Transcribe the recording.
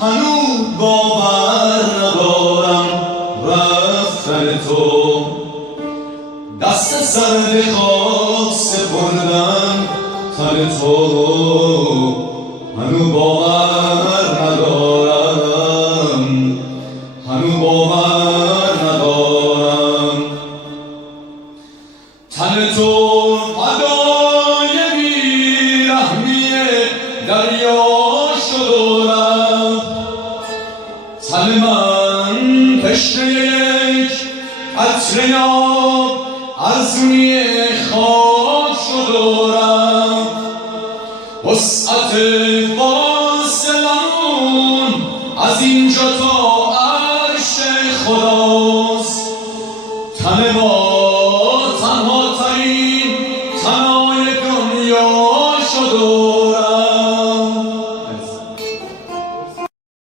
هنوز باور ندارم رفتن تو. دست سرد خاک سپردم تن تو، هنوز باور ندارم، هنوز باور ندارم. تن تو فدای بیرحمی دریا شد و رفت، تن من تشنه یک قطره آب از روی خاک شد و رفت. وسعت فاصلمون از اینجا تا